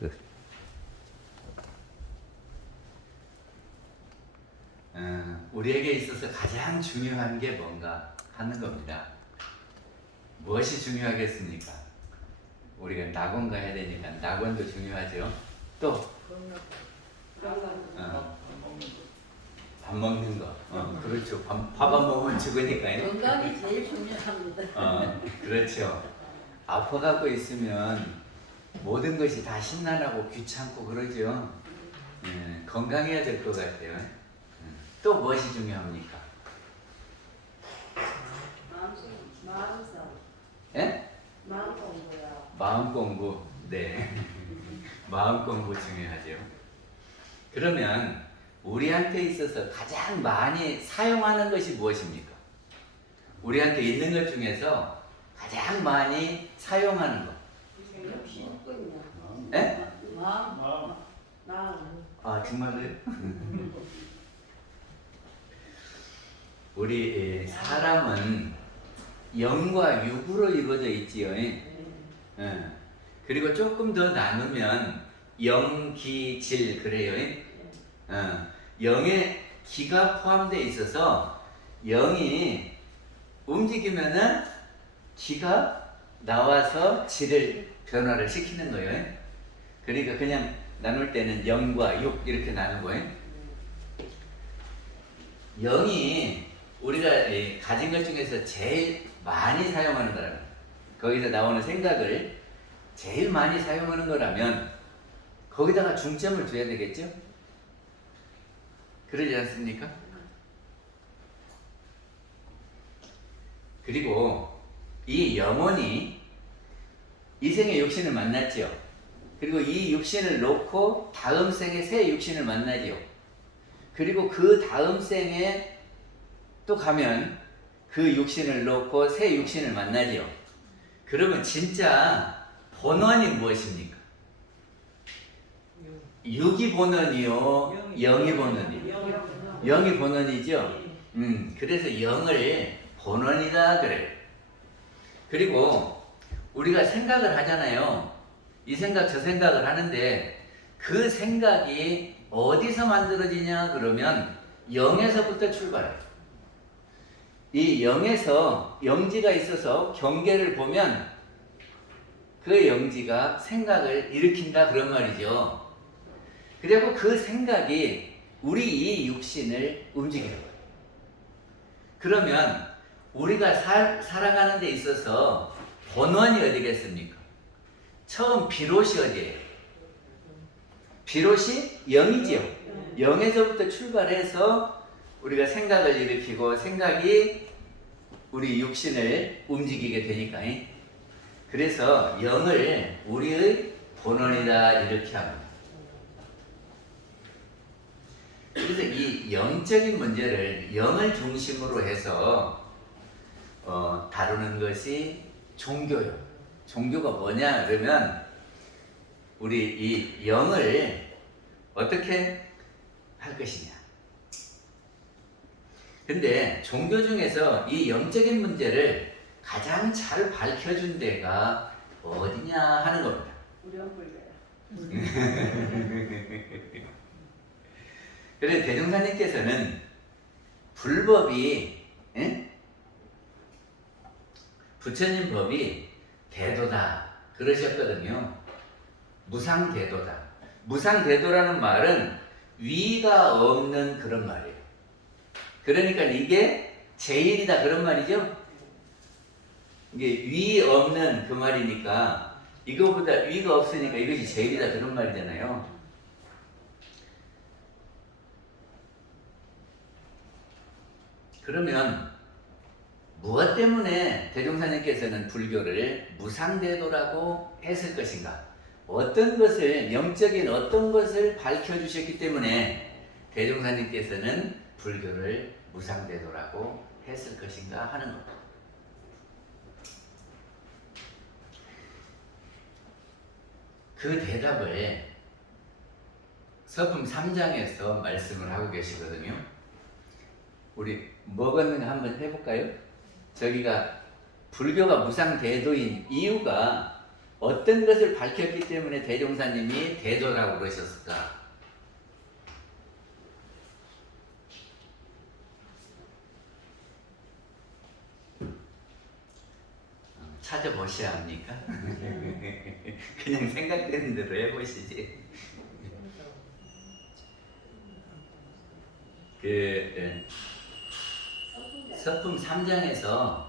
끝. 우리에게 있어서 가장 중요한 게 뭔가 하는 겁니다. 무엇이 중요하겠습니까? 우리가 낙원 가야 되니까 낙원도 중요하죠. 또 밥 먹는 거. 그렇죠. 밥 안 먹으면 죽으니까요. 건강이 제일 중요합니다. 그렇죠. 아파갖고 있으면 모든 것이 다 심란하고 귀찮고 그러죠. 건강해야 될 것 같아요. 또 무엇이 중요합니까? 마음성. 예? 마음 공부요. 마음 공부. 네. 마음 공부 중요하죠. 그러면 우리한테 있어서 가장 많이 사용하는 것이 무엇입니까? 우리한테 있는 것 중에서 가장 많이 사용하는 것. 쉽군요. 예? 마음. 아, 정말로요? 우리 사람은 영과 육으로 이루어져 있지요. 그리고 조금 더 나누면 영, 기, 질 그래요. 영에 기가 포함되어 있어서 영이 움직이면은 기가 나와서 질을 변화를 시키는 거예요. 그러니까 그냥 나눌 때는 영과 육 이렇게 나누고, 영이 우리가 가진 것 중에서 제일 많이 사용하는 거라면, 거기서 나오는 생각을 제일 많이 사용하는 거라면 거기다가 중점을 둬야 되겠죠? 그러지 않습니까? 그리고 이 영혼이 이 생에 육신을 만났죠. 그리고 이 육신을 놓고 다음 생에 새 육신을 만나죠. 그리고 그 다음 생에 또 가면 그 육신을 놓고 새 육신을 만나죠. 그러면 진짜 본원이 무엇입니까? 육이 본원이요, 영이 본원이요? 영이 본원이죠. 그래서 영을 본원이다 그래요. 그리고 우리가 생각을 하잖아요. 이 생각 저 생각을 하는데 그 생각이 어디서 만들어지냐 그러면 영에서부터 출발해요. 이 영에서 영지가 있어서 경계를 보면 그 영지가 생각을 일으킨다 그런 말이죠. 그리고 그 생각이 우리 이 육신을 움직이는 거예요. 그러면 우리가 살아가는 데 있어서 본원이 어디겠습니까? 처음 비롯이 어디예요? 비롯이 영이지요. 영에서부터 출발해서 우리가 생각을 일으키고 생각이 우리 육신을 움직이게 되니까. 그래서 영을 우리의 본원이다 이렇게 합니다. 그래서 이 영적인 문제를 영을 중심으로 해서 다루는 것이 종교요. 종교가 뭐냐 그러면 우리 이 영을 어떻게 할 것이냐. 근데 종교 중에서 이 영적인 문제를 가장 잘 밝혀준 데가 어디냐 하는 겁니다. 우리 엄불가요. 그래서 대종사님께서는 불법이, 부처님 법이 대도다 그러셨거든요. 무상대도다. 무상대도라는 말은 위가 없는 그런 말이에요. 그러니까 이게 제일이다 그런 말이죠. 이게 위 없는 그 말이니까 이거보다 위가 없으니까 이것이 제일이다 그런 말이잖아요. 그러면 무엇 때문에 대종사님께서는 불교를 무상대도라고 했을 것인가? 어떤 것을, 영적인 어떤 것을 밝혀주셨기 때문에 대종사님께서는 불교를 무상대도라고 했을 것인가 하는 겁니다. 그 대답을 서품 3장에서 말씀을 하고 계시거든요. 우리 먹었는가 한번 해볼까요? 저기가 불교가 무상대도인 이유가 어떤 것을 밝혔기 때문에 대종사님이 대조라고 그러셨을까? 찾아보셔야 합니까? 그냥 생각되는 대로 해보시지. 서품 3장에서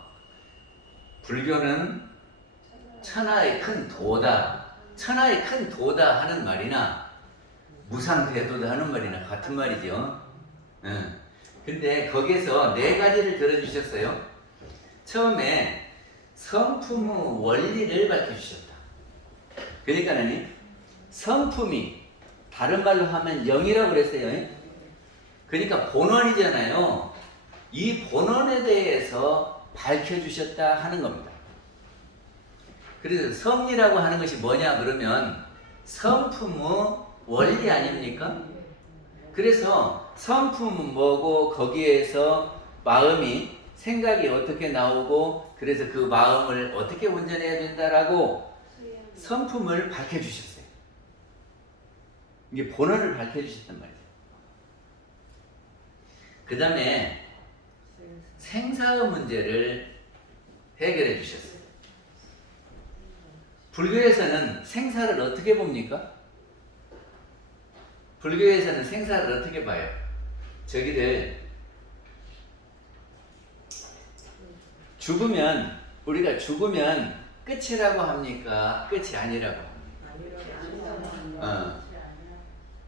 불교는 천하의 큰 도다, 천하의 큰 도다 하는 말이나 무상대도다 하는 말이나 같은 말이죠. 근데 거기에서 네 가지를 들어주셨어요. 처음에 성품의 원리를 밝혀주셨다. 그러니까는 성품이 다른 말로 하면 영이라고 그랬어요. 그러니까 본원이잖아요. 이 본원에 대해서 밝혀주셨다 하는 겁니다. 그래서 성리라고 하는 것이 뭐냐 그러면 성품의 원리 아닙니까? 그래서 성품은 뭐고 거기에서 마음이 생각이 어떻게 나오고 그래서 그 마음을 어떻게 운전해야 된다라고 성품을 밝혀주셨어요. 이게 본원을 밝혀주셨단 말이죠. 그 다음에 생사의 문제를 해결해 주셨어요. 불교에서는 생사를 어떻게 봅니까? 불교에서는 생사를 어떻게 봐요? 저기를 죽으면 우리가 죽으면 끝이라고 합니까? 끝이 아니라고 합니까?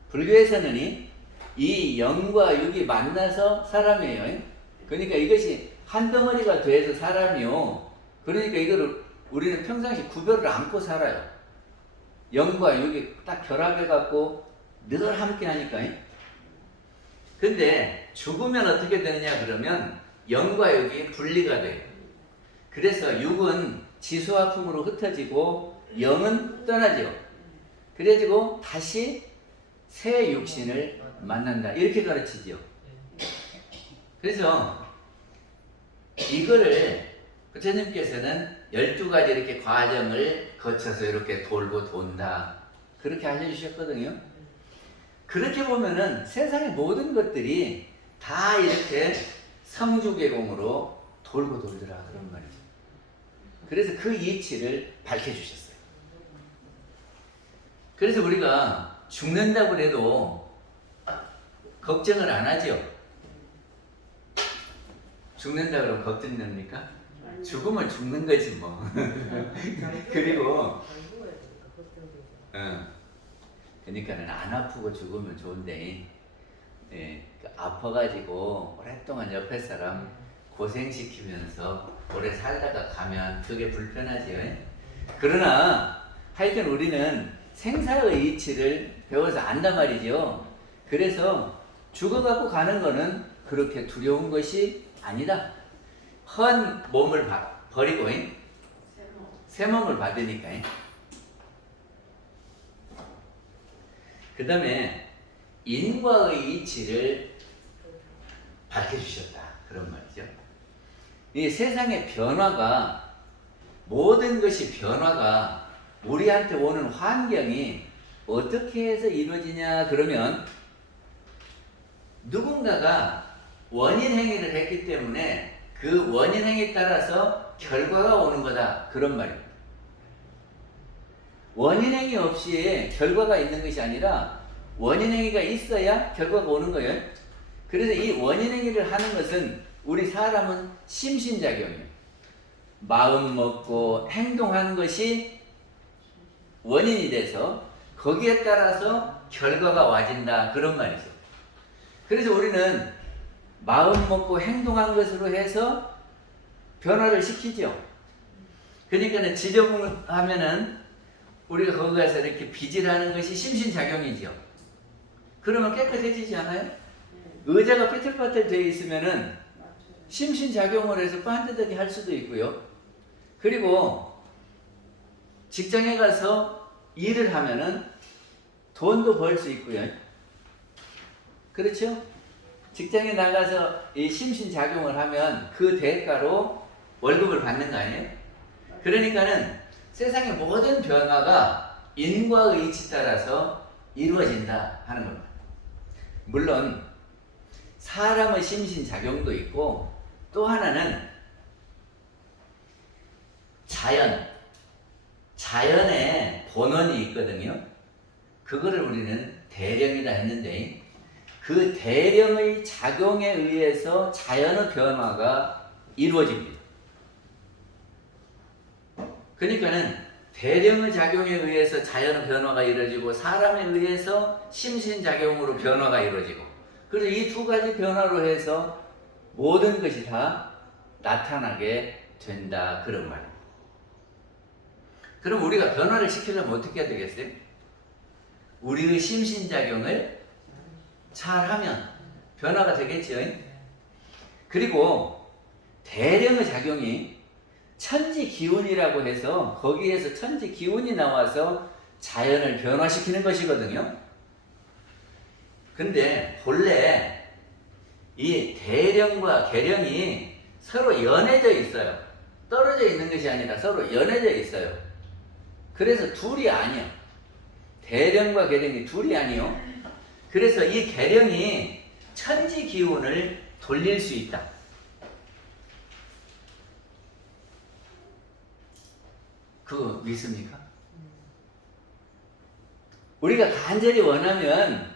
불교에서는 이 영과 육이 만나서 사람이에요. 그러니까 이것이 한 덩어리가 돼서 사람이요. 그러니까 이거를 우리는 평상시 구별을 안고 살아요. 영과 육이 딱 결합해갖고 늘 함께 하니까. 근데 죽으면 어떻게 되느냐 그러면 영과 육이 분리가 돼요. 그래서 육은 지수화풍으로 흩어지고 영은 떠나죠. 그래가지고 다시 새 육신을 만난다. 이렇게 가르치죠. 그래서 이거를 부처님께서는 12가지 이렇게 과정을 거쳐서 이렇게 돌고 돈다. 그렇게 알려주셨거든요. 그렇게 보면은 세상의 모든 것들이 다 이렇게 성주계공으로 돌고 돌더라. 그런 말이죠. 그래서 그 이치를 밝혀주셨어요. 그래서 우리가 죽는다고 해도 걱정을 안 하죠. 죽는다 그러면 걱정됩니까? 죽으면 죽는 거지 뭐. 그리고 그러니까는 안 아프고 죽으면 좋은데 아파가지고 오랫동안 옆에 사람 고생시키면서 오래 살다가 가면 그게 불편하지요. 그러나 하여튼 우리는 생사의 이치를 배워서 안단 말이죠. 그래서 죽어갖고 가는 거는 그렇게 두려운 것이 아니다. 헌 몸을 버리고 새 몸을 받으니까. 그 다음에 인과의 이치를 밝혀주셨다. 그런 말이죠. 이 세상의 변화가 모든 것이 변화가 우리한테 오는 환경이 어떻게 해서 이루어지냐 그러면 누군가가 원인 행위를 했기 때문에 그 원인 행위에 따라서 결과가 오는 거다. 그런 말입니다. 원인 행위 없이 결과가 있는 것이 아니라 원인 행위가 있어야 결과가 오는 거예요. 그래서 이 원인 행위를 하는 것은 우리 사람은 심신작용이에요. 마음 먹고 행동하는 것이 원인이 돼서 거기에 따라서 결과가 와진다. 그런 말이죠. 그래서 우리는 마음 먹고 행동한 것으로 해서 변화를 시키죠. 그러니까는 지저분하면은 우리가 거기 가서 이렇게 빗질하는 것이 심신작용이죠. 그러면 깨끗해지지 않아요? 의자가 삐뚤빠뚤 되어 있으면은 심신작용을 해서 반듯하게 할 수도 있고요. 그리고 직장에 가서 일을 하면은 돈도 벌 수 있고요. 그렇죠? 직장에 나가서 이 심신작용을 하면 그 대가로 월급을 받는 거 아니에요? 그러니까는 세상의 모든 변화가 인과의 이치 따라서 이루어진다 하는 겁니다. 물론 사람의 심신작용도 있고 또 하나는 자연의 본원이 있거든요. 그거를 우리는 대령이라 했는데 그 대령의 작용에 의해서 자연의 변화가 이루어집니다. 그러니까는 대령의 작용에 의해서 자연의 변화가 이루어지고 사람에 의해서 심신작용으로 변화가 이루어지고 그래서 이 두 가지 변화로 해서 모든 것이 다 나타나게 된다 그런 말입니다. 그럼 우리가 변화를 시키려면 어떻게 해야 되겠어요? 우리의 심신작용을 잘하면 변화가 되겠죠. 그리고 대령의 작용이 천지기운이라고 해서 거기에서 천지기운이 나와서 자연을 변화시키는 것이거든요. 근데 본래 이 대령과 계령이 서로 연해져 있어요. 떨어져 있는 것이 아니라 서로 연해져 있어요. 그래서 둘이 아니요. 대령과 계령이 둘이 아니요. 그래서 이 계령이 천지기운을 돌릴 수 있다. 그거 믿습니까? 우리가 간절히 원하면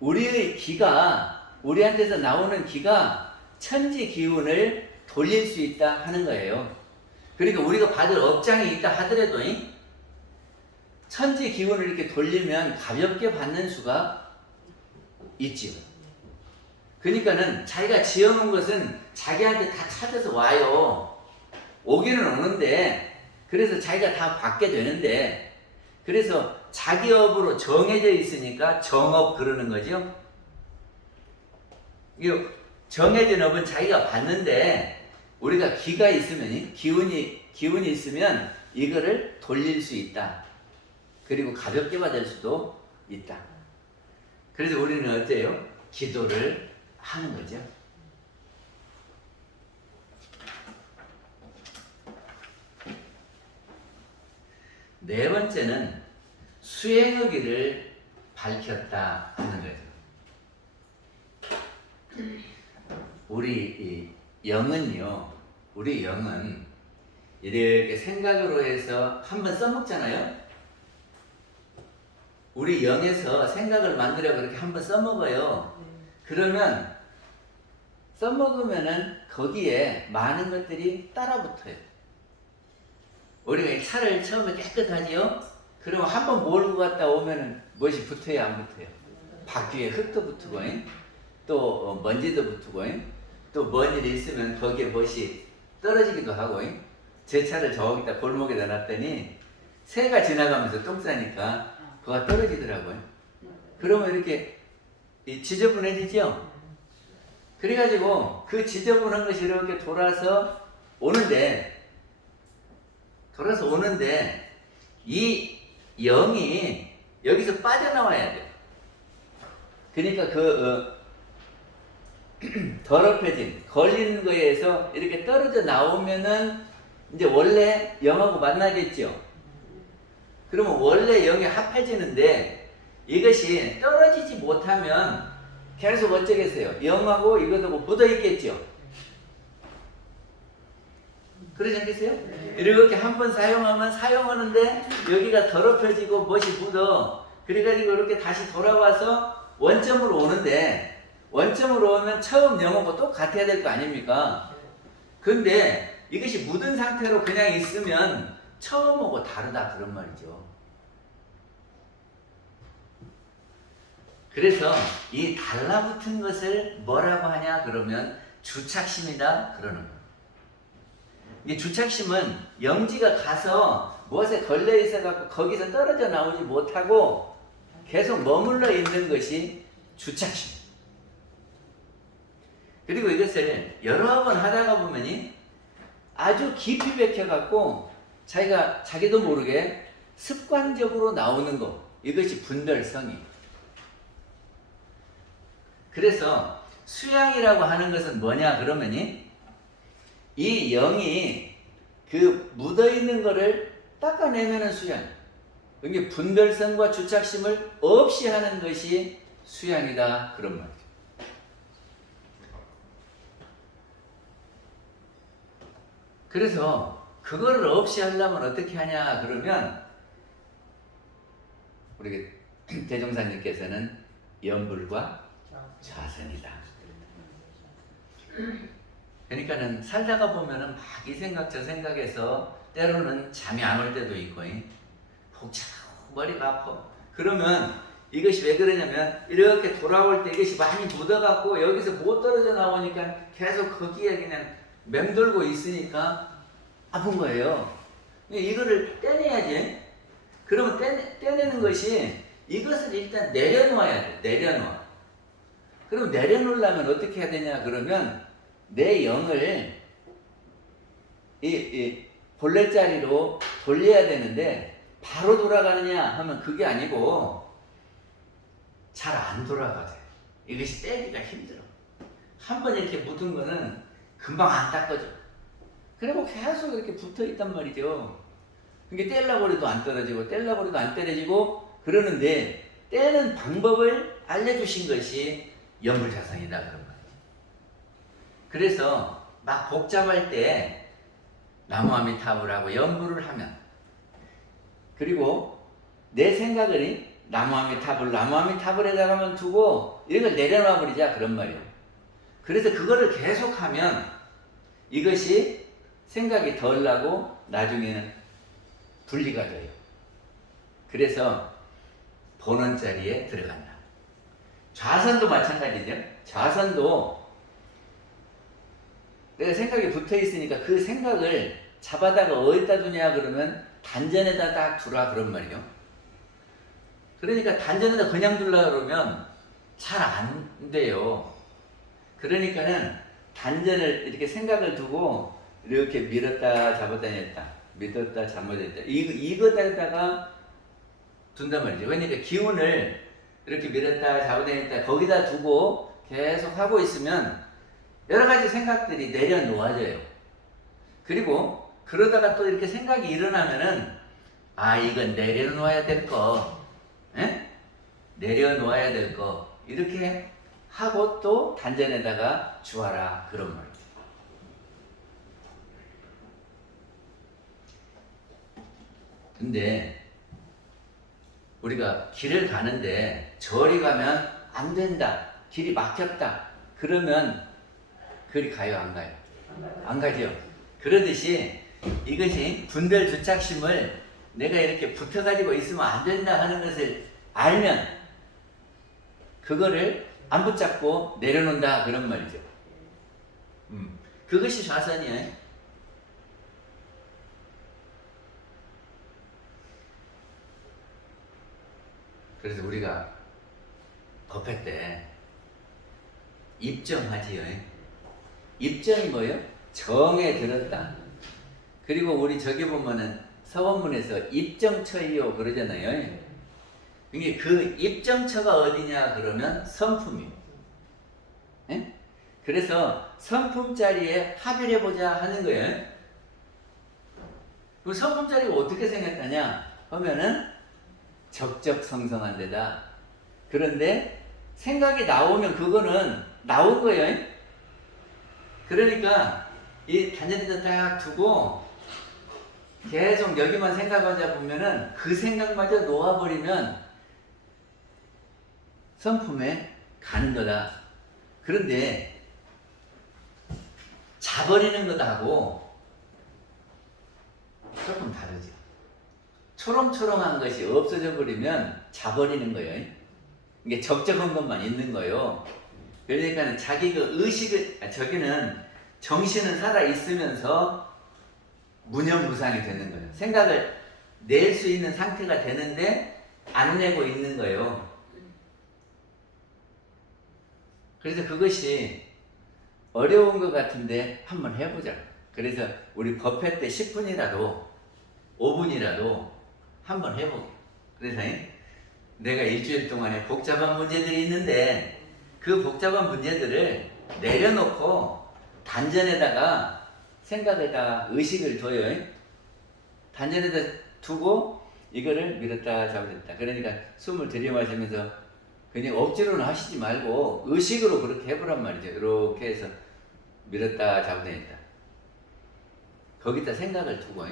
우리의 기가, 우리한테서 나오는 기가 천지 기운을 돌릴 수 있다 하는 거예요. 그러니까 우리가 받을 업장이 있다 하더라도 천지 기운을 이렇게 돌리면 가볍게 받는 수가 있지요. 그러니까는 자기가 지어놓은 것은 자기한테 다 찾아서 와요. 오기는 오는데 그래서 자기가 다 받게 되는데 그래서 자기 업으로 정해져 있으니까 정업 그러는 거죠. 이 정해진 업은 자기가 받는데 우리가 기가 있으면 기운이 있으면 이거를 돌릴 수 있다. 그리고 가볍게 받을 수도 있다. 그래서 우리는 어때요? 기도를 하는 거죠. 네 번째는 수행의 길을 밝혔다 하는 거죠. 우리 영은요, 우리 영은 이렇게 생각으로 해서 한번 써먹잖아요. 우리 영에서 생각을 만들어 그렇게 한번 써먹어요. 그러면 써먹으면은 거기에 많은 것들이 따라붙어요. 우리가 이 차를 처음에 깨끗하지요? 그러면 한번 몰고 갔다 오면은 무엇이 붙어요, 안 붙어요? 바퀴에 흙도 붙고, 또 먼지도 붙고, 또 먼 일이 있으면 거기에 무엇이 떨어지기도 하고, 제 차를 저기다 골목에다 놨더니 새가 지나가면서 똥 싸니까 그거가 떨어지더라고요. 그러면 이렇게 지저분해지죠? 그래가지고 그 지저분한 것이 이렇게 돌아서 오는데 이 영이 여기서 빠져나와야 돼요. 그러니까 더럽혀진 걸리는 거에서 이렇게 떨어져 나오면은 이제 원래 영하고 만나겠죠. 그러면 원래 영이 합해지는데 이것이 떨어지지 못하면 계속 어쩌겠어요? 영하고 이것도 뭐 묻어 있겠죠. 그러지 않겠어요? 이렇게 한번 사용하면 사용하는데 여기가 더럽혀지고 멋이 묻어. 그래가지고 이렇게 다시 돌아와서 원점으로 오는데 원점으로 오면 처음 영하고 똑같아야 될 거 아닙니까? 근데 이것이 묻은 상태로 그냥 있으면 처음하고 다르다 그런 말이죠. 그래서 이 달라붙은 것을 뭐라고 하냐 그러면 주착심이다 그러는 거예요. 이 주착심은 영지가 가서 무엇에 걸려 있어 갖고 거기서 떨어져 나오지 못하고 계속 머물러 있는 것이 주착심. 그리고 이것을 여러 번 하다가 보면이 아주 깊이 bek혀 갖고 자기도 모르게 습관적으로 나오는 것, 이것이 분별성이. 그래서 수양이라고 하는 것은 뭐냐 그러면이 이 영이 그 묻어있는 거를 닦아내면은 수양. 이게 분별성과 주착심을 없이 하는 것이 수양이다. 그런 말이죠. 그래서 그거를 없이 하려면 어떻게 하냐 그러면 우리 대종사님께서는 염불과 좌선이다. 그러니까는 살다가 보면은 막 이 생각 저 생각해서 때로는 잠이 안 올 때도 있고 복잡하고 머리가 아파. 그러면 이것이 왜 그러냐면 이렇게 돌아올 때 이것이 많이 묻어갖고 여기서 못 떨어져 나오니까 계속 거기에 그냥 맴돌고 있으니까 아픈 거예요. 이거를 떼내야지. 그러면 떼내는 것이 이것을 일단 내려놓아야 돼. 내려놓아. 그럼 내려놓으려면 어떻게 해야 되냐 그러면 내 영을 이 본래 자리로 돌려야 되는데 바로 돌아가느냐 하면 그게 아니고 잘 안 돌아가요. 이것이 떼기가 힘들어. 한번 이렇게 묻은 거는 금방 안 닦아져. 그리고 계속 이렇게 붙어 있단 말이죠. 이게 떼려고 해도 안 떨어지고 떼려고 해도 안 떨어지고 그러는데 떼는 방법을 알려주신 것이 염불좌선이다 그런 거예요. 그래서 막 복잡할 때 나무아미타불하고 염불을 하면 그리고 내 생각을 나무아미타불에다가만 두고 이걸 내려놔 버리자 그런 말이에요. 그래서 그거를 계속하면 이것이 생각이 덜 나고 나중에는 분리가 돼요. 그래서 본원 자리에 들어간다. 좌선도 마찬가지죠. 좌선도 내가 생각이 붙어 있으니까 그 생각을 잡아다가 어디다 두냐 그러면 단전에다 딱 두라 그런 말이요. 그러니까 단전에다 그냥 두려 그러면 잘 안 돼요. 그러니까는 단전을 이렇게 생각을 두고 이렇게 밀었다 잡아다녔다 밀었다 잡아다녔다 이거다가 둔단 말이죠. 그러니까 기운을 이렇게 밀었다 잡아다녔다 거기다 두고 계속 하고 있으면 여러 가지 생각들이 내려놓아져요. 그리고 그러다가 또 이렇게 생각이 일어나면은 이건 내려놓아야 될 거, 내려놓아야 될 거 이렇게 하고 또 단전에다가 주어라 그런 말이에요. 근데 우리가 길을 가는데 저리 가면 안 된다, 길이 막혔다 그러면 그리 가요 안 가요? 안 가죠. 그러듯이 이것이 분별 주착심을 내가 이렇게 붙어가지고 있으면 안 된다 하는 것을 알면 그거를 안 붙잡고 내려놓는다 그런 말이죠. 그것이 좌선이에요. 그래서 우리가 법회 때 입정하지요. 입정이 뭐예요? 정에 들었다. 그리고 우리 저기 보면은 서원문에서 입정처이요 그러잖아요. 이게 그 입정처가 어디냐 그러면 성품이에요. 그래서 성품 자리에 합의를 해보자 하는 거예요. 그 성품 자리가 어떻게 생겼다냐 하면은 적적성성한 데다. 그런데 생각이 나오면 그거는 나온 거예요. 그러니까 이 단전에다 딱 두고 계속 여기만 생각하자 보면은 그 생각마저 놓아버리면 성품에 가는 거다. 그런데 자버리는 것하고 조금 다르죠. 초롱초롱한 것이 없어져 버리면 자버리는 거예요. 이게 적적한 것만 있는 거예요. 그러니까 자기 그 의식을, 저기는 정신은 살아있으면서 무념무상이 되는 거예요. 생각을 낼 수 있는 상태가 되는데 안 내고 있는 거예요. 그래서 그것이 어려운 것 같은데 한번 해보자. 그래서 우리 법회 때 10분이라도 5분이라도 한번 해보게. 그래서 내가 일주일 동안에 복잡한 문제들이 있는데 그 복잡한 문제들을 내려놓고 단전에다가 생각에다 의식을 둬요. 단전에다 두고 이거를 밀었다 잡았다. 그러니까 숨을 들이마시면서 그냥 억지로는 하시지 말고 의식으로 그렇게 해보란 말이죠. 이렇게 해서 밀었다 잡아냈다. 거기다 생각을 두고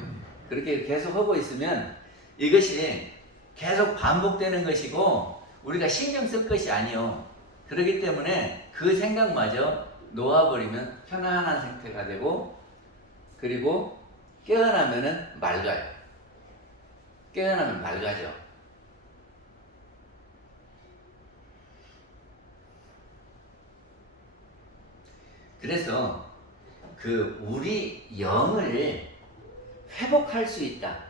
그렇게 계속 하고 있으면 이것이 계속 반복되는 것이고 우리가 신경 쓸 것이 아니요. 그렇기 때문에 그 생각마저 놓아버리면 편안한 상태가 되고 그리고 깨어나면은 맑아요. 깨어나면 맑아져. 그래서 그 우리 영을 회복할 수 있다.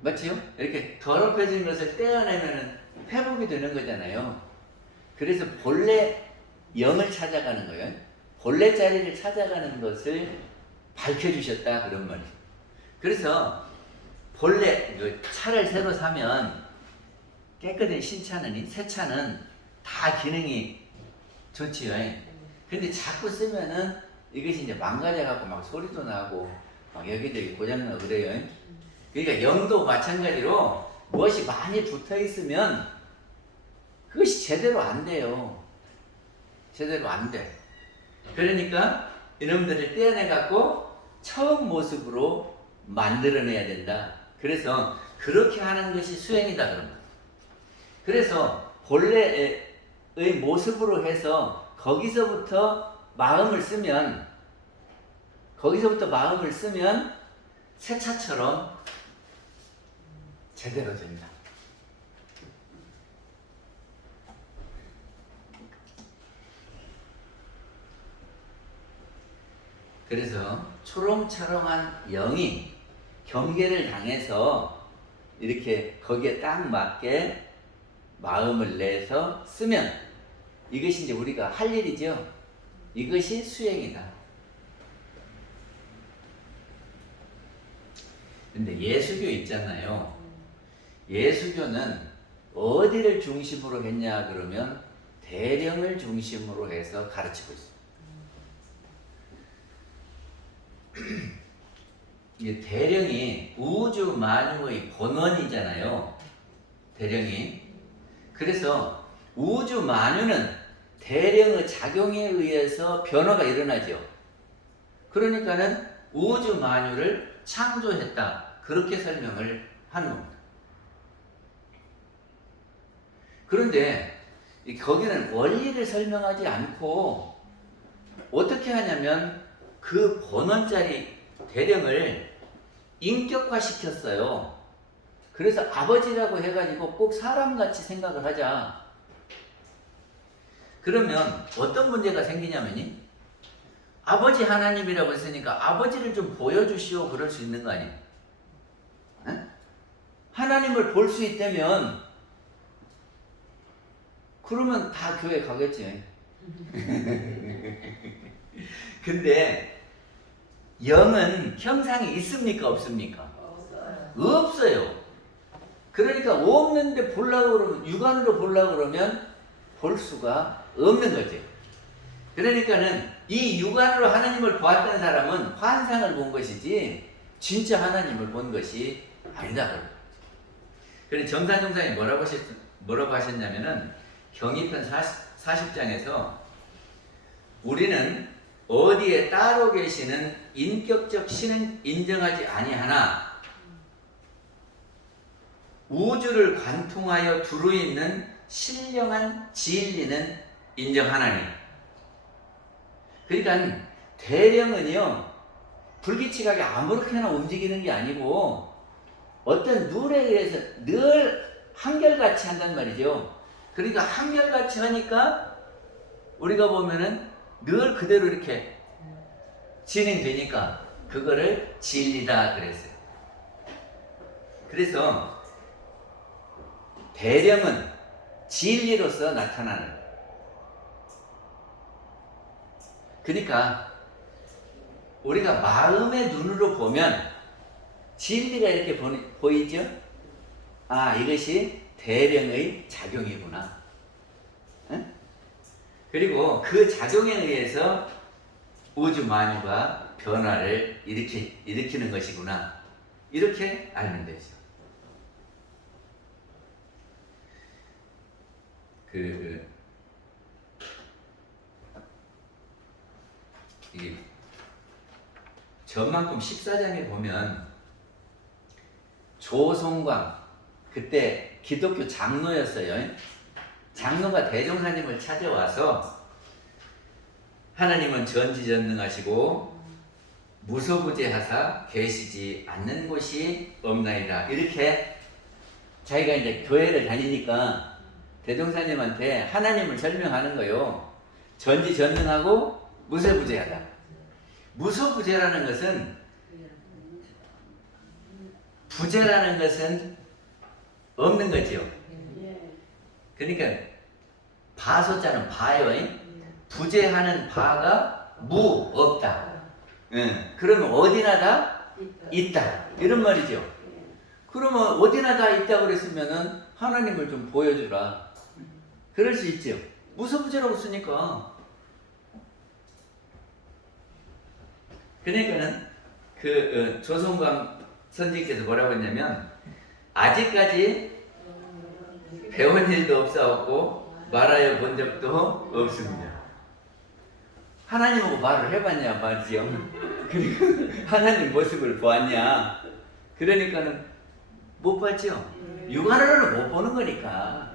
맞지요? 이렇게 더럽혀진 것을 떼어내면 회복이 되는 거잖아요. 그래서 본래 영을 찾아가는 거예요. 본래 자리를 찾아가는 것을 밝혀주셨다 그런 말이죠. 그래서 본래 차를 새로 사면 깨끗한 신차는 새 차는 다 기능이 좋지요. 근데 자꾸 쓰면은 이것이 이제 망가져갖고 막 소리도 나고 막 여기저기 고장나고 그래요. 그러니까 영도 마찬가지로 무엇이 많이 붙어 있으면 그것이 제대로 안 돼요. 제대로 안 돼. 그러니까 이놈들을 떼어내갖고 처음 모습으로 만들어내야 된다. 그래서 그렇게 하는 것이 수행이다 그런 거예요. 그래서 본래의 모습으로 해서 거기서부터 마음을 쓰면 새 차처럼 제대로 된다. 그래서 초롱초롱한 영이 경계를 당해서 이렇게 거기에 딱 맞게 마음을 내서 쓰면 이것이 이제 우리가 할 일이죠. 이것이 수행이다. 근데 예수교 있잖아요. 예수교는 어디를 중심으로 했냐 그러면 대령을 중심으로 해서 가르치고 있습니다. 이 대령이 우주 만유의 본원이잖아요. 대령이. 그래서 우주 만유는 대령의 작용에 의해서 변화가 일어나죠. 그러니까는 우주 만유를 창조했다. 그렇게 설명을 하는 겁니다. 그런데 거기는 원리를 설명하지 않고 어떻게 하냐면 그 본원짜리 대령을 인격화시켰어요. 그래서 아버지라고 해가지고 꼭 사람같이 생각을 하자. 그러면 어떤 문제가 생기냐면이 아버지 하나님이라고 했으니까 아버지를 좀 보여주시오 그럴 수 있는 거 아니에요? 에? 하나님을 볼 수 있다면 그러면 다 교회 가겠지. 근데 영은 형상이 있습니까 없습니까? 없어요. 그러니까 없는데 보려고 그러면 육안으로 보려고 그러면 볼 수가 없는 거죠. 그러니까는 이 육안으로 하나님을 보았던 사람은 환상을 본 것이지 진짜 하나님을 본 것이 아니다. 그래서 정산종사님 뭐라고 하셨냐면은 경이편 40장에서 우리는 어디에 따로 계시는 인격적 신은 인정하지 아니하나 우주를 관통하여 두루 있는 신령한 진리는 인정하나니. 그러니까 대령은요 불규칙하게 아무렇게나 움직이는 게 아니고 어떤 룰에 의해서 늘 한결같이 한단 말이죠. 그러니까 한결같이 하니까 우리가 보면은 늘 그대로 이렇게 진행되니까 그거를 진리다 그랬어요. 그래서 대령은 진리로서 나타나는. 그러니까 우리가 마음의 눈으로 보면 진리가 이렇게 보이죠? 아, 이것이 대령의 작용이구나. 응? 그리고 그 작용에 의해서 우주 만유가 변화를 일으키는 것이구나. 이렇게 알면 되죠. 이 전만큼 14장에 보면 조송광 그때 기독교 장로였어요. 장로가 대종사님을 찾아와서 하나님은 전지전능하시고 무소부재하사 계시지 않는 곳이 없나이다. 이렇게 자기가 이제 교회를 다니니까 대종사님한테 하나님을 설명하는 거요. 전지전능하고 무소부재하다. 무소부재라는 것은 부재라는 것은 없는 거지요. 그러니까 바소자는 바요. 부재하는 바가 무 없다. 그러면 어디나 다 있다. 이런 말이죠. 그러면 어디나 다 있다 그랬으면은 하나님을 좀 보여주라. 그럴 수 있죠. 무소부재라고 쓰니까. 그러니까는 조성광 선생님께서 뭐라고 했냐면 아직까지 배운 일도 없사없고 말하여 본 적도 없습니다. 하나님하고 말을 해봤냐 말이죠. 그리고 하나님 모습을 보았냐. 그러니까는 못 봤죠. 육안으로는 못 보는 거니까.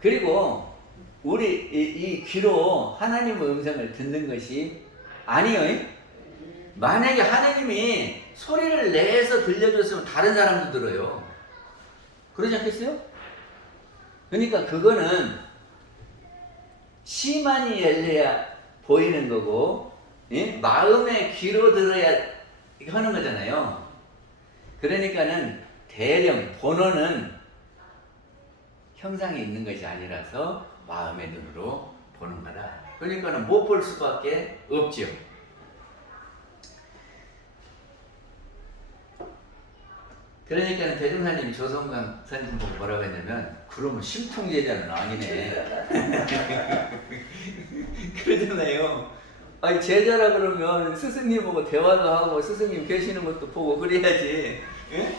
그리고 우리 이 귀로 하나님의 음성을 듣는 것이 아니에요. 만약에 하나님이 소리를 내서 들려줬으면 다른 사람도 들어요. 그러지 않겠어요? 그러니까 그거는 시만이 열려야 보이는 거고, 예? 마음의 귀로 들어야 하는 거잖아요. 그러니까는 대령, 본원은 형상이 있는 것이 아니라서 마음의 눈으로 보는 거다. 그러니까는 못 볼 수밖에 없죠. 그러니까 대종사님이 조성광 선생 보고 뭐라고 했냐면 그러면 심통제자는 아니네. 그러잖아요. 아니 제자라 그러면 스승님하고 대화도 하고 스승님 계시는 것도 보고 그래야지. 예?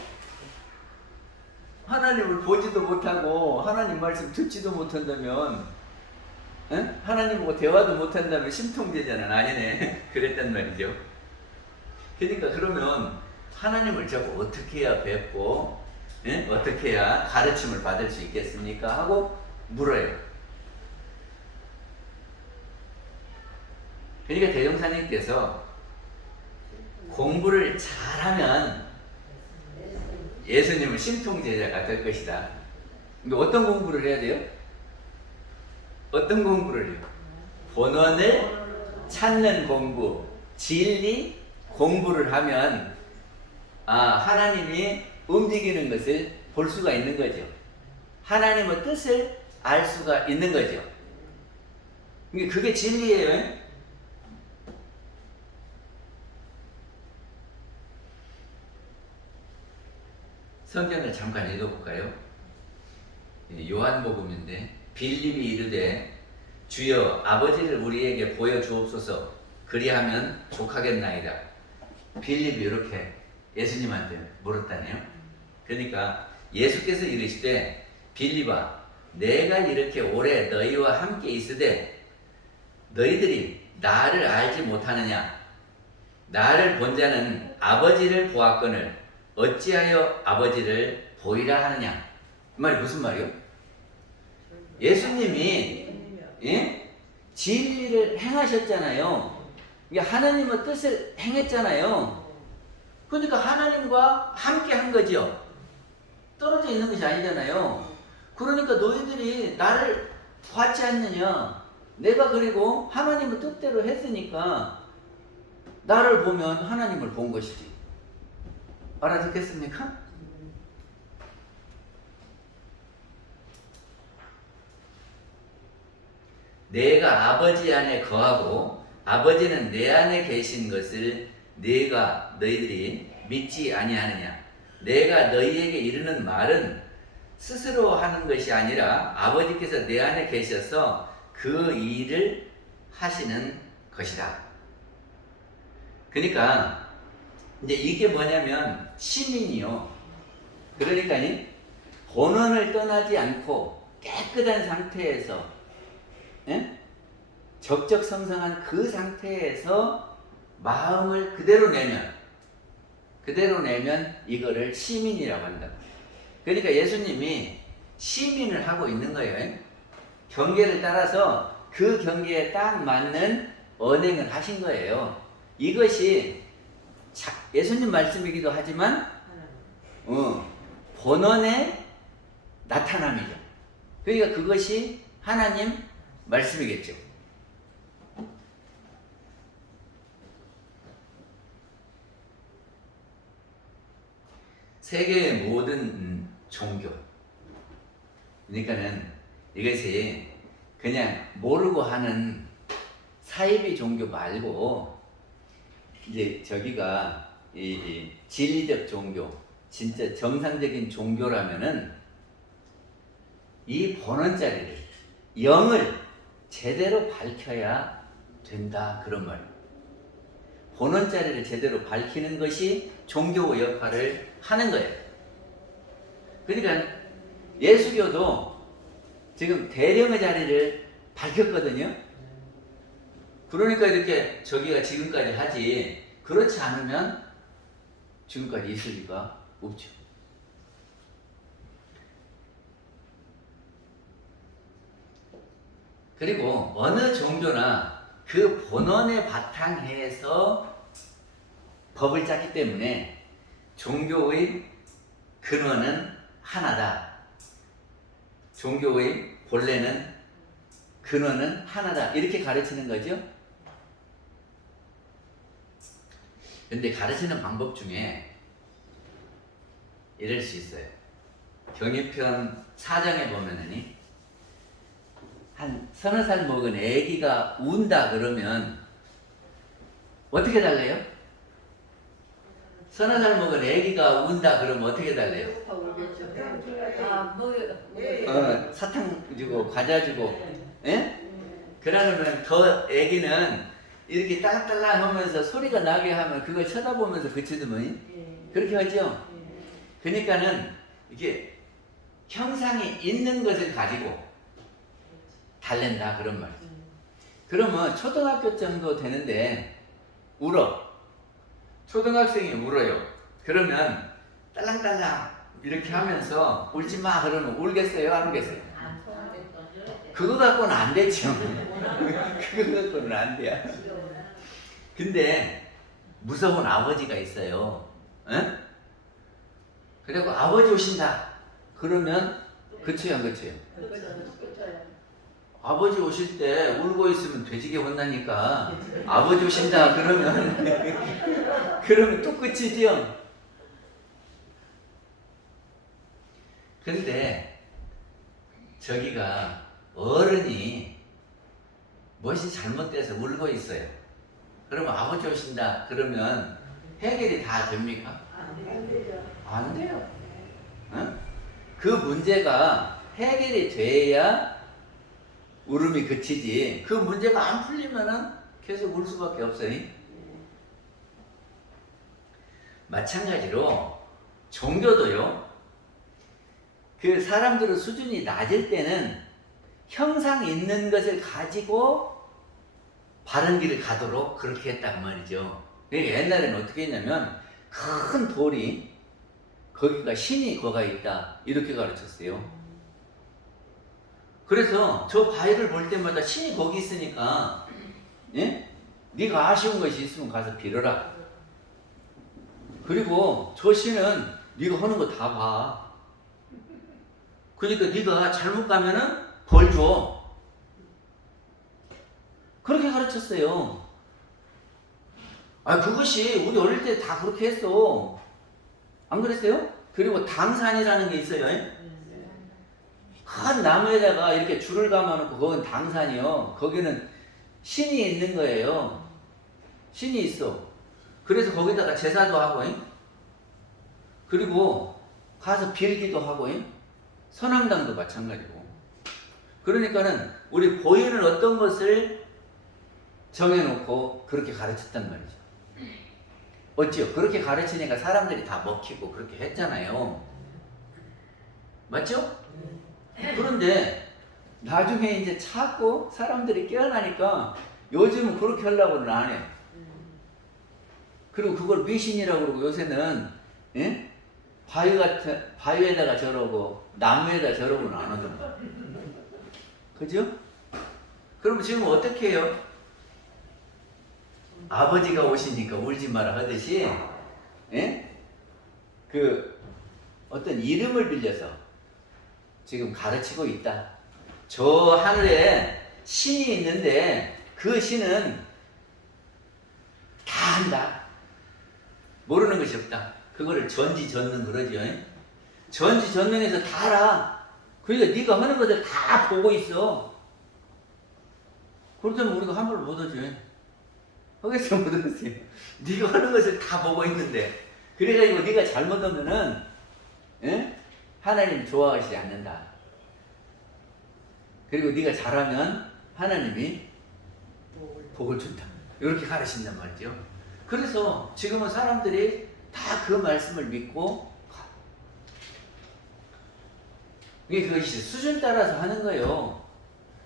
하나님을 보지도 못하고 하나님 말씀 듣지도 못한다면 예? 하나님하고 대화도 못한다면 심통제자는 아니네. 그랬단 말이죠. 그러니까 그러면 하나님을 저거 어떻게 해야 뵙고 예? 어떻게 해야 가르침을 받을 수 있겠습니까? 하고 물어요. 그러니까 대종사님께서 공부를 잘하면 예수님은 심통제자가 될 것이다. 근데 어떤 공부를 해야 돼요? 어떤 공부를 해요? 본원을 찾는 공부, 진리 공부를 하면 하나님이 움직이는 것을 볼 수가 있는 거죠. 하나님의 뜻을 알 수가 있는 거죠. 그게 진리예요. 성경을 잠깐 읽어볼까요? 요한복음인데 빌립이 이르되 주여 아버지를 우리에게 보여주옵소서 그리하면 족하겠나이다. 빌립이 이렇게 예수님한테 물었다네요. 그러니까 예수께서 이르시되 빌립아 내가 이렇게 오래 너희와 함께 있으되 너희들이 나를 알지 못하느냐. 나를 본 자는 아버지를 보았거늘 어찌하여 아버지를 보이라 하느냐. 이 말이 무슨 말이요? 예수님이 진리를 행하셨잖아요. 하나님의 뜻을 행했잖아요. 그러니까 하나님과 함께 한 거죠. 떨어져 있는 것이 아니잖아요. 그러니까 너희들이 나를 봤지 않느냐. 내가 그리고 하나님의 뜻대로 했으니까 나를 보면 하나님을 본 것이지. 알아듣겠습니까? 내가 아버지 안에 거하고 아버지는 내 안에 계신 것을 너희들이 믿지 아니하느냐. 내가 너희에게 이르는 말은 스스로 하는 것이 아니라 아버지께서 내 안에 계셔서 그 일을 하시는 것이다. 그러니까 이제 이게 뭐냐면 시민이요. 그러니까 본원을 떠나지 않고 깨끗한 상태에서, 예? 적적성성한 그 상태에서 마음을 그대로 내면 이거를 시민이라고 한다. 그러니까 예수님이 시민을 하고 있는 거예요. 경계를 따라서 그 경계에 딱 맞는 언행을 하신 거예요. 이것이 예수님 말씀이기도 하지만 본원의 나타남이죠. 그러니까 그것이 하나님 말씀이겠죠. 세계의 모든 종교, 그러니까는 이것이 그냥 모르고 하는 사이비 종교 말고 이제 저기가 이 진리적 종교, 진짜 정상적인 종교라면은 이 본원자리를, 영을 제대로 밝혀야 된다, 그런 말이에요. 본원자리를 제대로 밝히는 것이 종교 역할을 하는 거예요. 그러니까 예수교도 지금 대령의 자리를 밝혔거든요. 그러니까 이렇게 저기가 지금까지 하지, 그렇지 않으면 지금까지 있을 리가 없죠. 그리고 어느 종교나 그 본원의 바탕에서 법을 짰기 때문에 종교의 근원은 하나다. 종교의 본래는, 근원은 하나다. 이렇게 가르치는 거죠. 근데 가르치는 방법 중에 이럴 수 있어요. 경유편 4장에 보면은 한 서너 살 먹은 애기가 운다 그러면 어떻게 달래요? 서너 살 먹은 애기가 운다 그러면 어떻게 달래요? 사탕 주고 과자 주고, 예? 그러면 더 애기는 이렇게 딸랑딸랑 하면서 소리가 나게 하면 그걸 쳐다보면서 그치더니 그렇게 하죠. 그러니까는 이게 형상이 있는 것을 가지고 달랜다, 그런 말이죠. 그러면 초등학교 정도 되는데 울어. 초등학생이 울어요. 그러면 딸랑딸랑 이렇게 하면서 울지 마 그러면 울겠어요, 안 울겠어요? 그거 갖고는 안 되죠. 그거 갖고는 안 돼요. 근데 무서운 아버지가 있어요. 응? 그리고 아버지 오신다 그러면 그쳐요, 안 그쳐요? 아버지 오실 때 울고 있으면 돼지게 혼나니까 아버지 오신다 그러면 그러면 또 끝이지요. 근데 저기가 어른이 무엇이 잘못돼서 울고 있어요. 그러면 아버지 오신다 그러면 해결이 다 됩니까? 안 돼요. 응? 그 문제가 해결이 돼야 울음이 그치지, 그 문제가 안 풀리면은 계속 울 수밖에 없어요. 마찬가지로 종교도요, 그 사람들의 수준이 낮을 때는 형상 있는 것을 가지고 바른 길을 가도록 그렇게 했단 말이죠. 그러니까 옛날에는 어떻게 했냐면 큰 돌이 거기가 신이 거가 있다 이렇게 가르쳤어요. 그래서 저 바위를 볼 때마다 신이 거기 있으니까, 예? 네가 아쉬운 것이 있으면 가서 빌어라. 그리고 저 신은 네가 하는 거 다 봐. 그러니까 네가 잘못 가면은 벌 줘. 그렇게 가르쳤어요. 그것이 우리 어릴 때 다 그렇게 했어. 안 그랬어요? 그리고 당산이라는 게 있어요. 큰 나무에다가 이렇게 줄을 감아놓고 거긴 당산이요. 거기는 신이 있는 거예요. 신이 있어. 그래서 거기다가 제사도 하고, 그리고 가서 빌기도 하고, 선왕당도 마찬가지고. 그러니까는 우리 보이는 어떤 것을 정해놓고 그렇게 가르쳤단 말이죠. 어찌요? 그렇게 가르치니까 사람들이 다 먹히고 그렇게 했잖아요. 맞죠? 그런데 나중에 이제 자꾸 사람들이 깨어나니까 요즘은 그렇게 하려고는 안 해. 그리고 그걸 미신이라고 그러고 요새는 예? 바위에다가 저러고 나무에다 저러고는 안 하던가. 그죠? 그럼 지금 어떻게 해요? 아버지가 오시니까 울지 마라 하듯이 예? 그 어떤 이름을 빌려서 지금 가르치고 있다. 저 하늘에 신이 있는데 그 신은 다 한다. 모르는 것이 없다. 그거를 전지전능 그러죠. 전지전능해서 다 알아. 그러니까 네가 하는 것들 다 보고 있어. 그렇다면 우리가 함부로 못 하죠. 하겠어요, 못 하겠어요? 네가 하는 것을 다 보고 있는데 그래가지고 네가 잘못하면은 예? 하나님 좋아하시지 않는다. 그리고 네가 잘하면 하나님이 복을 준다. 이렇게 가르친단 말이죠. 그래서 지금은 사람들이 다 그 말씀을 믿고 이게 그것이 수준 따라서 하는 거예요.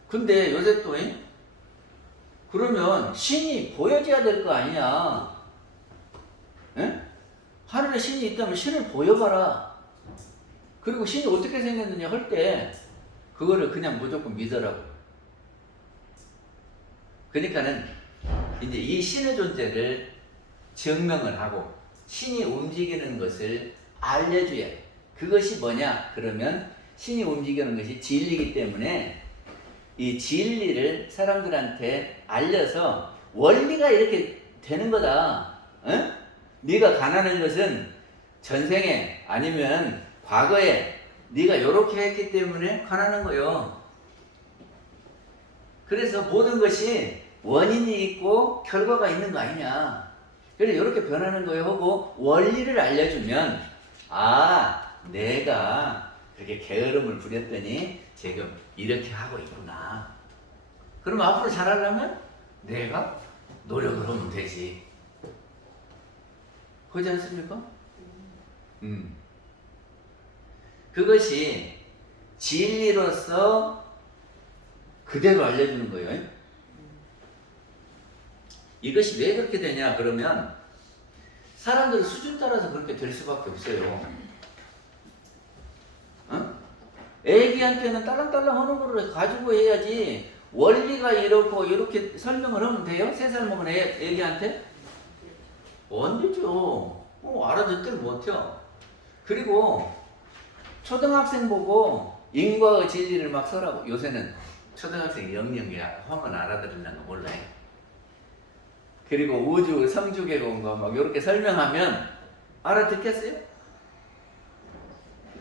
근데 요새 또 그러면 신이 보여줘야 될 거 아니냐? 에? 하늘에 신이 있다면 신을 보여봐라. 그리고 신이 어떻게 생겼느냐 할 때 그거를 그냥 무조건 믿으라고. 그러니까는 이제 이 신의 존재를 증명을 하고 신이 움직이는 것을 알려줘야 돼. 그것이 뭐냐? 그러면 신이 움직이는 것이 진리이기 때문에 이 진리를 사람들한테 알려서 원리가 이렇게 되는 거다. 어? 네가 가난한 것은 전생에 아니면 과거에 네가 이렇게 했기 때문에 가난한 거요. 그래서 모든 것이 원인이 있고 결과가 있는 거 아니냐. 그래서 이렇게 변하는 거예요 하고 원리를 알려주면 아 내가 그렇게 게으름을 부렸더니 지금 이렇게 하고 있구나. 그럼 앞으로 잘하려면 내가 노력을 하면 되지. 그렇지 않습니까? 그것이 진리로서 그대로 알려주는 거예요. 이것이 왜 그렇게 되냐 그러면 사람들의 수준 따라서 그렇게 될 수밖에 없어요. 어? 애기한테는 딸랑딸랑 하는 거를 가지고 해야지 원리가 이렇고 이렇게 설명을 하면 돼요? 3살 먹은 애기한테? 안 되죠. 알아듣지를 못해요. 그리고 초등학생 보고 인과의 진리를 막 설하고 요새는 초등학생이 영영이야 하면 알아들으려는 거 몰라요. 그리고 우주 성주계공 거 막 이렇게 설명하면 알아듣겠어요?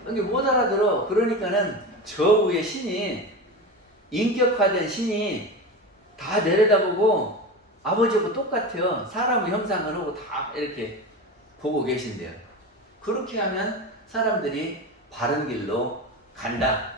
이게 못 알아들어. 그러니까는 저 위에 신이 인격화된 신이 다 내려다보고 아버지하고 똑같아요. 사람의 형상을 하고 다 이렇게 보고 계신대요. 그렇게 하면 사람들이 바른 길로 간다.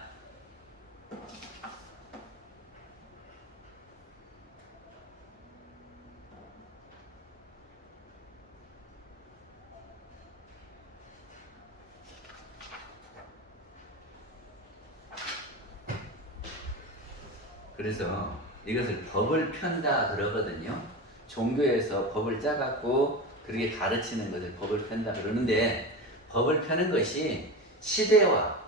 그래서 이것을 법을 편다 그러거든요. 종교에서 법을 짜갖고 그렇게 가르치는 것을 법을 편다 그러는데 법을 펴는 것이 시대와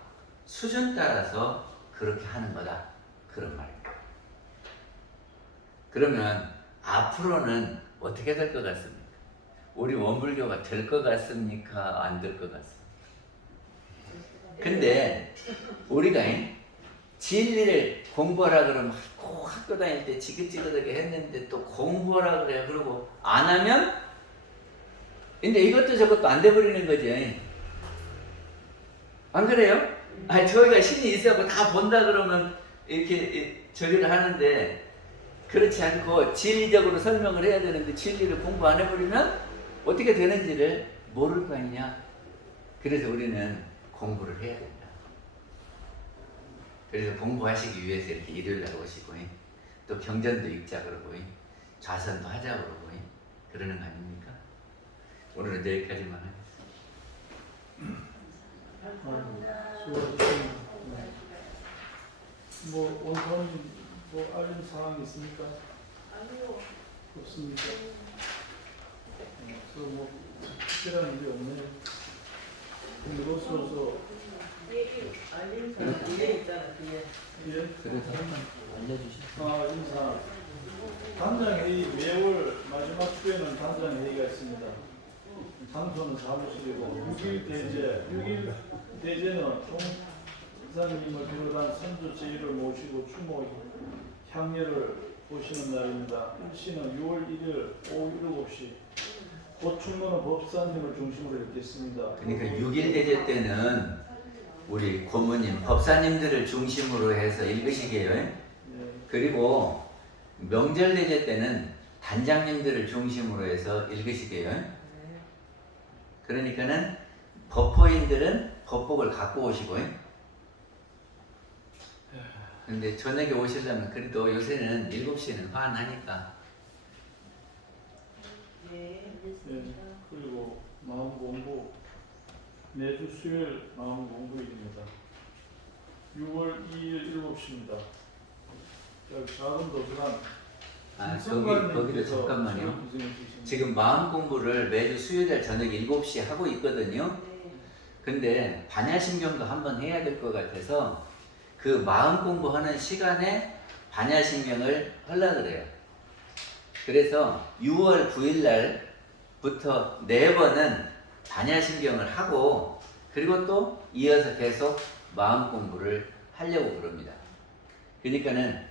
수준 따라서 그렇게 하는 거다. 그런 말입니다. 그러면 앞으로는 어떻게 될 것 같습니까? 우리 원불교가 될 것 같습니까? 안 될 것 같습니까? 근데 우리가 진리를 공부하라 그러면 꼭 학교 다닐 때 지긋지긋하게 했는데 또 공부하라 그래요. 그러고 안 하면 근데 이것도 저것도 안 돼버리는 거지. 안 그래요? 아니 저희가 신이 있어고 다 본다 그러면 이렇게 저기를 하는데 그렇지 않고 진리적으로 설명을 해야 되는데 진리를 공부 안 해버리면 어떻게 되는지를 모를 거 아니냐. 그래서 우리는 공부를 해야 된다. 그래서 공부하시기 위해서 이렇게 일요일 날 오시고 또 경전도 읽자 그러고 좌선도 하자 그러고 그러는 거 아닙니까? 오늘은 여기까지만 하겠습니다. 수고하셨습니다. 뭐 원사님 뭐 알림 사항 있습니까? 아니요. 없습니까? 그뭐 특별한 일이 없네요. 이로써서 알림 사항 뒤에 있잖아, 뒤에. 예. 그래서 한번 알려주시죠. 인사 단장 회의 매월 마지막 주에는 단장 회의가 있습니다. 장소는 사무실이고 6일 대제는 총 이사님을 비롯한 선조 제의를 모시고 추모 향례를 보시는 날입니다. 일시는 6월 1일 오후 7시 고충모는 법사님을 중심으로 읽겠습니다. 그러니까 6일 대제 때는 우리 고모님, 법사님들을 중심으로 해서 읽으시게요. 예. 그리고 명절 대제 때는 단장님들을 중심으로 해서 읽으시게요. 그러니까는 법포인들은 법복을 갖고 오시고, 근데 저녁에 오시려면 그래도 요새는 7시는 화나니까. 네, 예. 그리고 마음 공부 매주 수요일 마음 공부일입니다. 6월 2일 7시입니다. 작은 도서관 거기도 잠깐만요. 지금 마음 공부를 매주 수요일 저녁 7시에 하고 있거든요. 근데 반야심경도 한번 해야 될 것 같아서 그 마음 공부하는 시간에 반야심경을 하려고 그래요. 그래서 6월 9일 날부터 4번은 반야심경을 하고 그리고 또 이어서 계속 마음 공부를 하려고 그럽니다. 그러니까는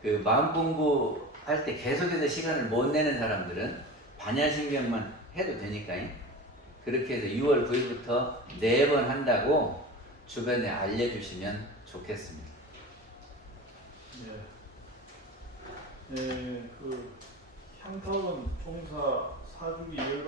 그 마음 공부할 때 계속해서 시간을 못 내는 사람들은 반야심경만 해도 되니까요. 그렇게 해서 6월 9일부터 4번 한다고 주변에 알려주시면 좋겠습니다. 그 향탑은 총사 사주기 열반